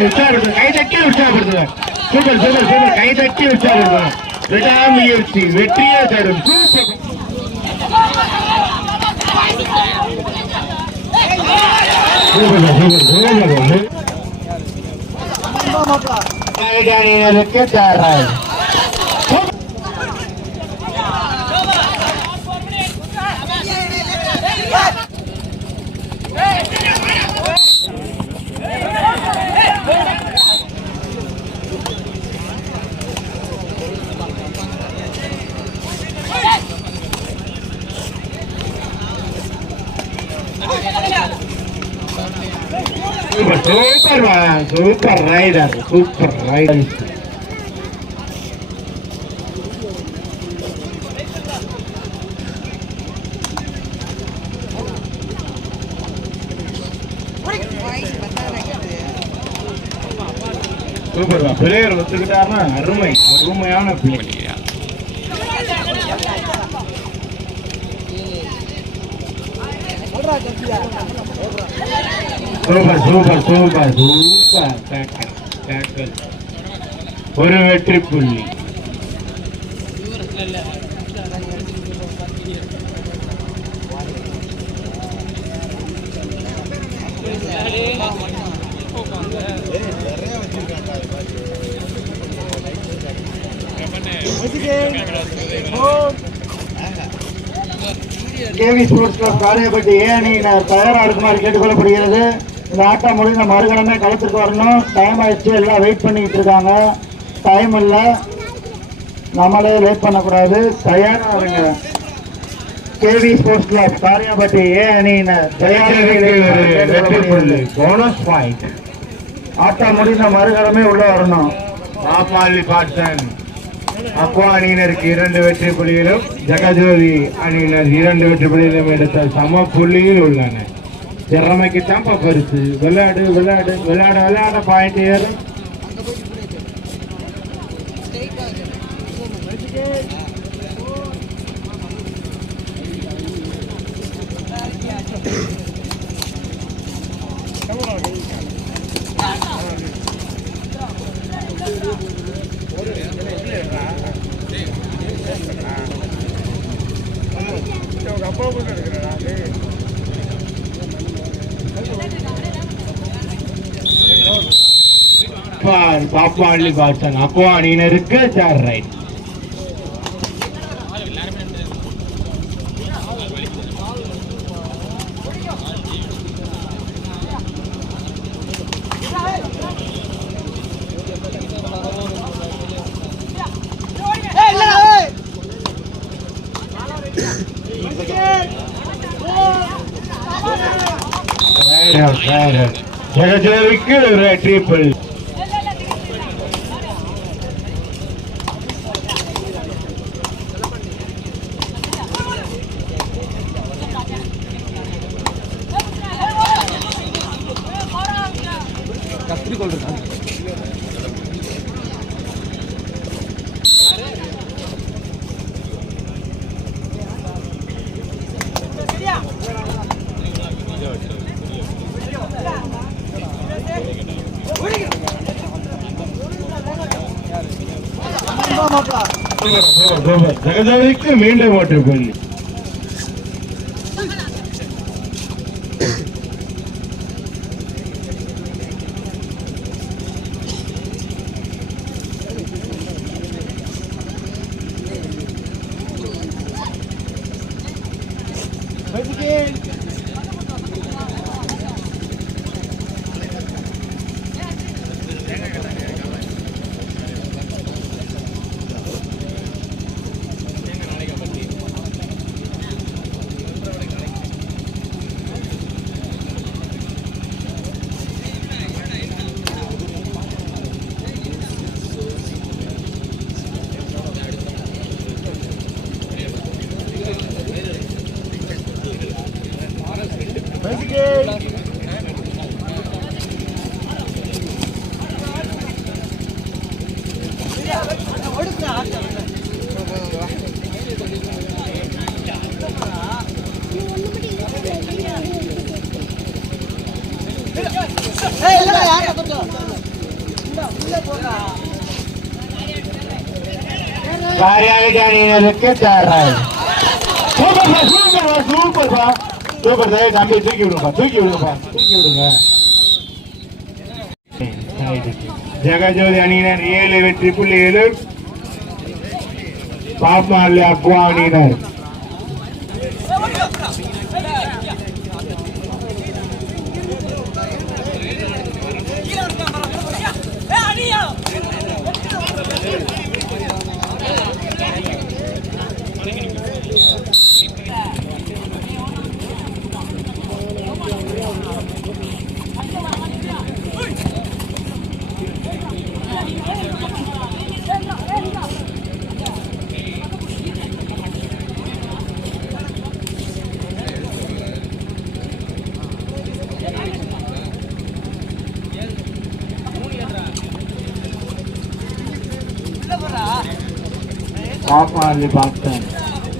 உற்சாகப்படுத்துங்க உற்சாகப்படுத்துங்க கை தட்டி உற்சாகப்படுத்துங்க சூப்பர் சூப்பர் சூப்பர் கை தட்டி உற்சாகப்படுத்துங்க விடாமுயற்சி வெற்றியே தரும். சூப்பர் சூப்பர் சூப்பர் சூப்பர் அணியினருக்கு தயாராக super super super rider super rider super player ஒத்துக்கிட்டாருன்னா அருமை அருமையான player super super super. Super. Tackle tackle ஒரு வெற்றி புள்ளி. KV sports club Kariyapatti A அணியினர் தயாராக இருக்குமாறு கேட்டுக்கொள்ளப்படுகிறது? இந்த ஆட்டம் முடிந்த மறுகணமே களத்துக்கு வரணும். டைம் ஆயிடுச்சு எல்லாம் வெயிட் பண்ணிக்கிட்டு இருக்காங்க. டைம் இல்லை. நம்மளே லேட் பண்ணக்கூடாது. தயாராக இருங்க KV sports club Kariyapatti A அணியினர் போனஸ் பாயிண்ட் ஆட்டம் முடிந்த மறுகணமே உள்ள வரணும். பாப்பாளி பாட்சன் அக்வா அணியினருக்கு இரண்டு வெற்றி புள்ளிகளும் ஜெகஜோதி அணியினர் இரண்டு வெற்றி புள்ளிகளும் எடுத்த சம புள்ளியில் உள்ளன திறமைக்கு தான் பரிசு விளையாடு விளையாடு விளையாட விளையாட பாயிண்ட் ஏறும் பாப்பார் பாப்பாளி பாசன் அக்குவா அணியினருக்கு சார் ரைட் ஜெகஜேவிக்கு ட்ரிபிள் வெற்றி புள்ளி ஜெகஜோதிக்கு மீண்டும் ஓட்டு புள்ளி ஏய் காரியாலய அணியினருக்கு தேர்ட் ரைட் சூப்பர்ப்பா சூப்பர்ப்பா சூப்பர்ப்பா சூப்பர் சார் தம்பி தூக்கி விடுங்கப்பா தூக்கி விடுங்கப்பா தூக்கி விடுங்க ஜெகஜோதி அணியினர் ஏழு வெற்றி புள்ளிகளும் பாப்பாளி அக்வா அணியினர் பாப்பாளி பார்த்தேன்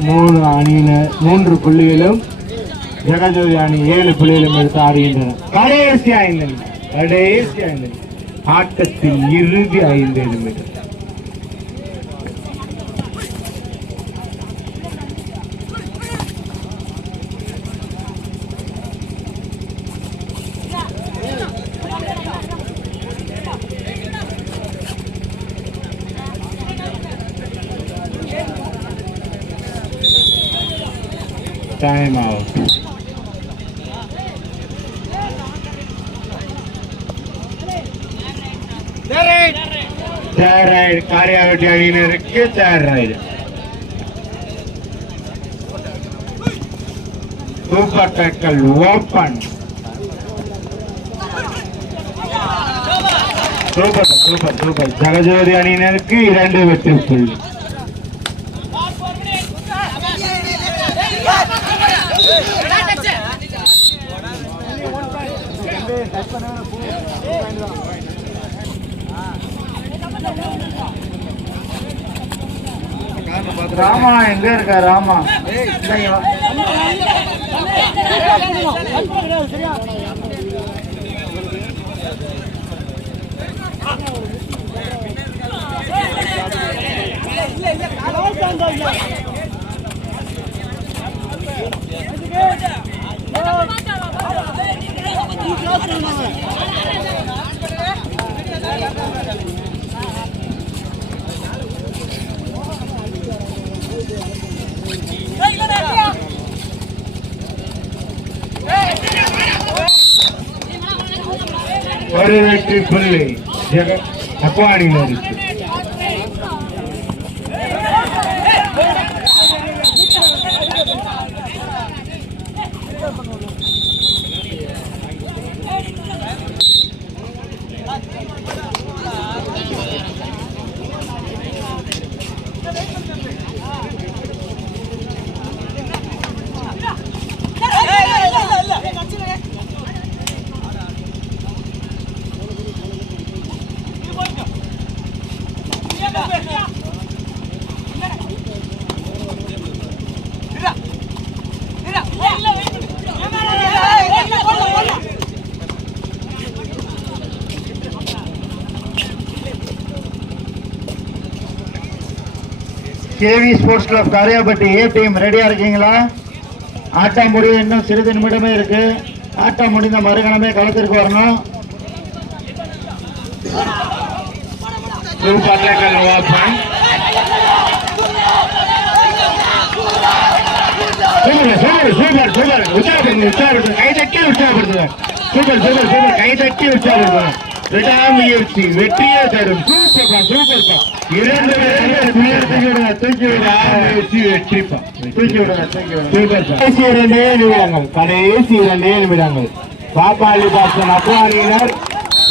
மூணு அணியினர் மூன்று புள்ளிகளும் ஜெகஜோதி அணி ஏழு புள்ளிகளும் எடுத்து ஆடுகின்றன. கடைசி ஐந்து கடைசி ஐந்து ஆட்டத்தின் இறுதி ஐந்து நிமிடம் time out third raid Kariyapatti அணியினருக்கு third raid super tackle open super super super Jagajothi அணியினருக்கு இரண்டு வெற்றி புள்ளி ராமா எங்க இருக்க ராமா? இங்க வா. ஒரு வெற்றி புள்ளி ஜெக அக்வாடியினருக்கு KV sports club Kariyapatti A team ரெடியாக இருக்கீங்களா? ஆட்டம் முடிய இன்னும் சிறிது நிமிடமே இருக்கு. ஆட்டம் முடிந்த மறுகணமே களத்திற்கு வரணும். Super tackle open super super super super உற்சாகப்படுத்து உற்சாகப்படுத்து கை தட்டி உற்சாகப்படுத்துங்க. சூப்பர் சூப்பர் சூப்பர் கை தட்டி உற்சாகப்படுத்துங்க. விடாமுயற்சி வெற்றியே தரும். சூப்பர்ப்பா சூப்பர்ப்பா இரண்டு பேரும் தூக்கி விடுங்க தூக்கி விடுங்க முயற்சி வெற்றிப்பா தூக்கி விடுங்க தூக்கி விடுங்க சூப்பர் கடைசி இரண்டே நிமிடங்கள் கடைசி இரண்டே நிமிடங்கள் பாப்பாளி பாசன் அப்வானியினர்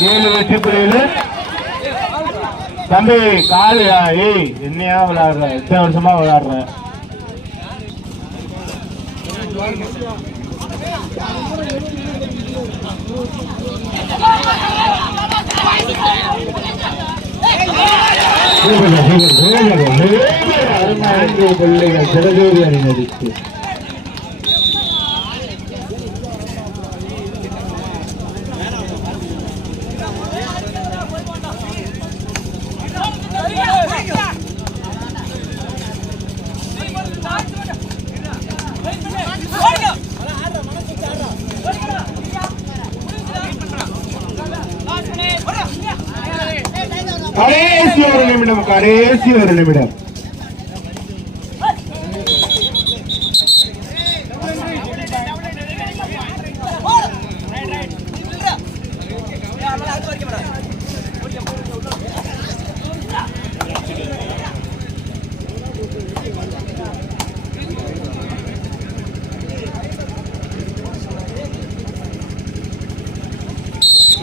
ஏழு வெற்றி புள்ளிகள் தம்பி கால் ஏய் என்னையா விளையாடுற எத்தனை வருஷமா விளையாடுற அருமையான பிள்ளைகள் சிறஜோதி அணிநடித்து. கடைசி ஒரு நிமிடம் கடைசி ஒரு நிமிடம்.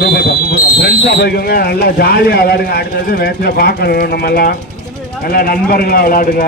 சூப்பர்ப்பா ஃப்ரெண்ட்ஸாக போய்க்கோங்க. நல்லா ஜாலியாக விளாடுங்க. அடுத்தது மேட்ச்சில் பார்க்கணும். நம்மெல்லாம். நல்லா நண்பர்களாக விளாடுங்க.